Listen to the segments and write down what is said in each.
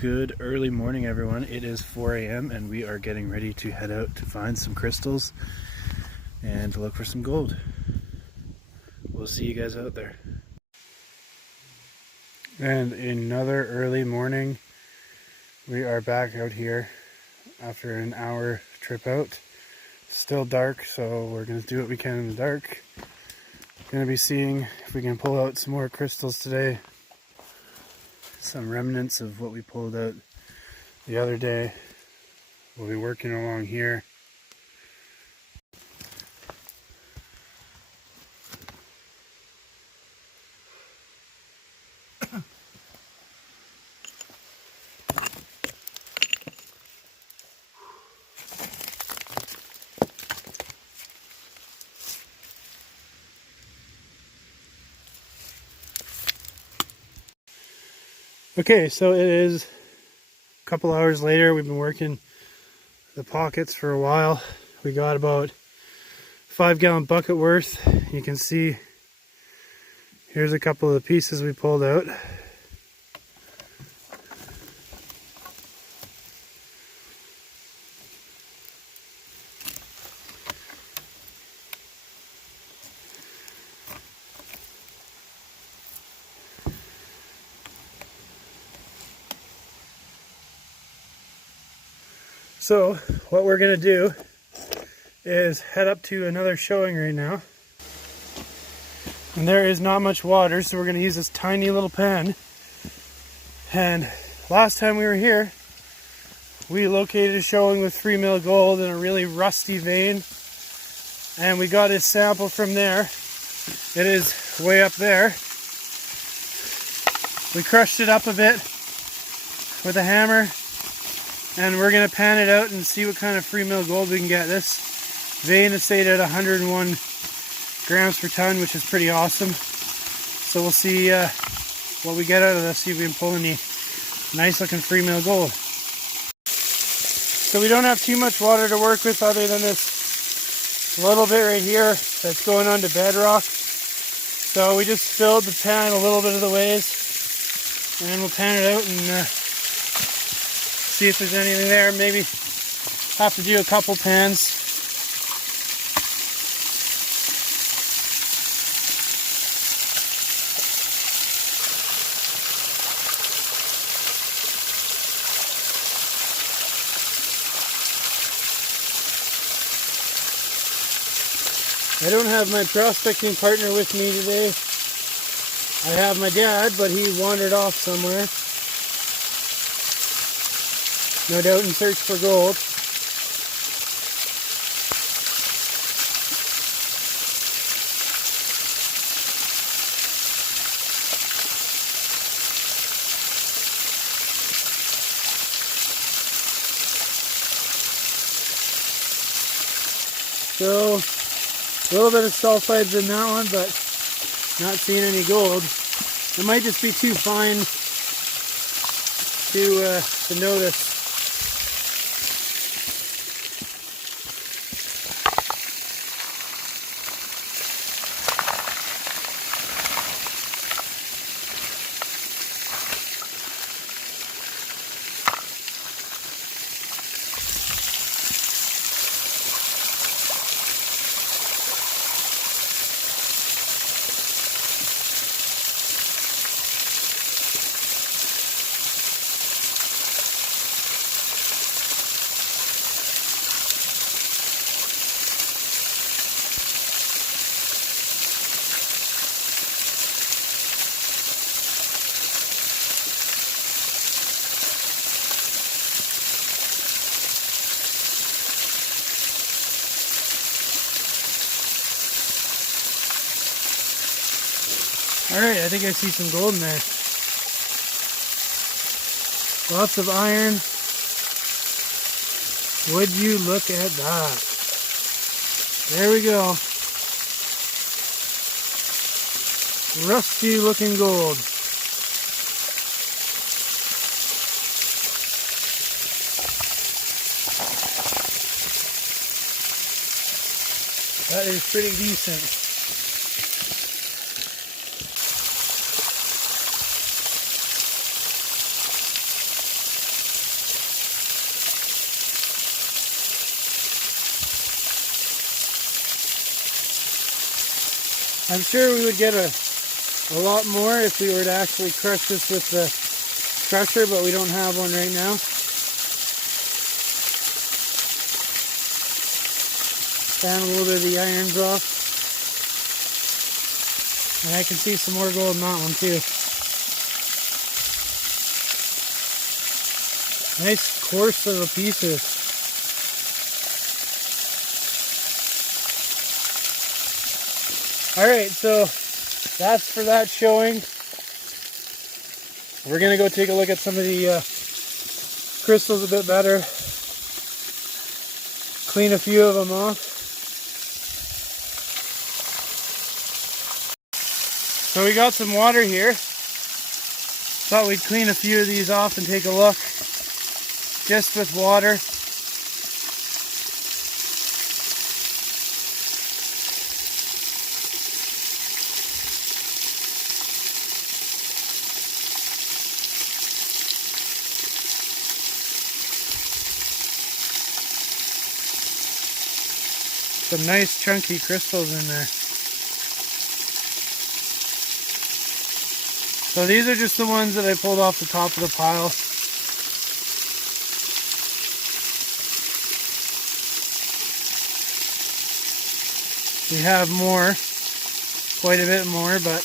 Good early morning, everyone. It is 4 a.m. and we are getting ready to head out to find some crystals and to look for some gold. We'll see you guys out there. And another early morning. We are back out here after an hour trip out. Still dark, so we're going to do what we can in the dark. Going to be seeing if we can pull out some more crystals today. Some remnants of what we pulled out the other day. We'll be working along here. Okay, so it is a couple hours later. We've been working the pockets for a while. We got about 5-gallon bucket worth. You can see here's a couple of the pieces we pulled out. So what we're going to do is head up to another showing right now. And there is not much water, so we're going to use this tiny little pan. And last time we were here, we located a showing with 3 mil gold in a really rusty vein. And we got a sample from there. It is way up there. We crushed it up a bit with a hammer. And we're going to pan it out and see what kind of 3 mil gold we can get. This vein is stayed at 101 grams per ton, which is pretty awesome. So we'll see what we get out of this, see if we can pull any nice looking 3 mil gold. So we don't have too much water to work with other than this little bit right here that's going on to Bedrock. So we just filled the pan a little bit of the ways and we'll pan it out and see if there's anything there. Maybe have to do a couple pans. I don't have my prospecting partner with me today. I have my dad, but he wandered off somewhere. No doubt in search for gold. So, a little bit of sulfides in that one, but not seeing any gold. It might just be too fine to notice. Alright, I think I see some gold in there. Lots of iron. Would you look at that? There we go. Rusty looking gold. That is pretty decent. I'm sure we would get a lot more if we were to actually crush this with the crusher, but we don't have one right now. Down a little bit of the irons off. And I can see some more gold in that one too. Nice coarse little pieces. Alright, so that's for that showing. We're going to go take a look at some of the crystals a bit better. Clean a few of them off. So we got some water here. Thought we'd clean a few of these off and take a look. Just with water. Some nice chunky crystals in there. So these are just the ones that I pulled off the top of the pile. We have more, quite a bit more, but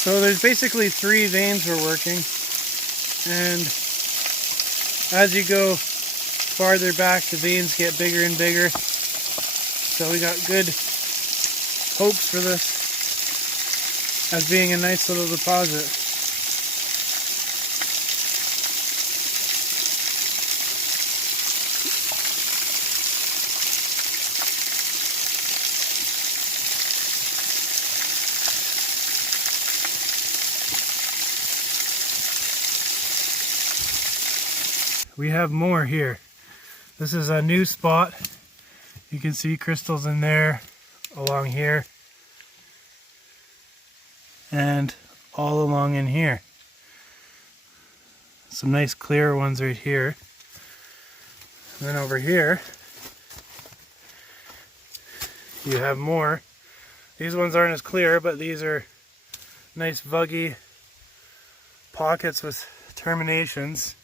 so there's basically 3 veins we're working, and as you go farther back, the veins get bigger and bigger. So we got good hopes for this as being a nice little deposit. We have more here. This is a new spot. You can see crystals in there, along here, and all along in here. Some nice clear ones right here. And then over here, you have more. These ones aren't as clear, but these are nice vuggy pockets with terminations.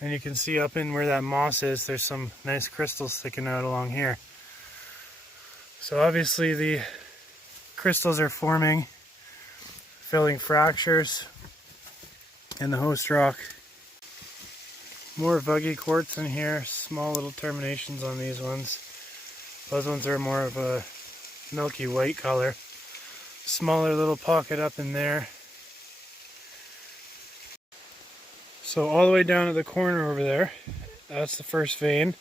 And you can see up in where that moss is, there's some nice crystals sticking out along here. So obviously the crystals are forming, filling fractures in the host rock. More vuggy quartz in here, small little terminations on these ones. Those ones are more of a milky white color. Smaller little pocket up in there. So all the way down at the corner over there, that's the first vein.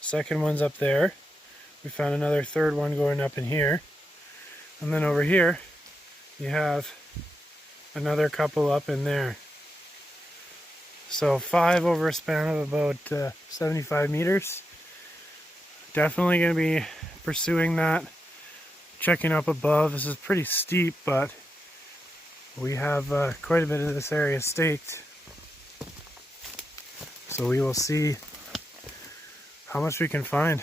Second one's up there. We found another third one going up in here. And then over here, you have another couple up in there. So 5 over a span of about 75 meters. Definitely going to be pursuing that, checking up above. This is pretty steep, but we have quite a bit of this area staked. So we will see how much we can find.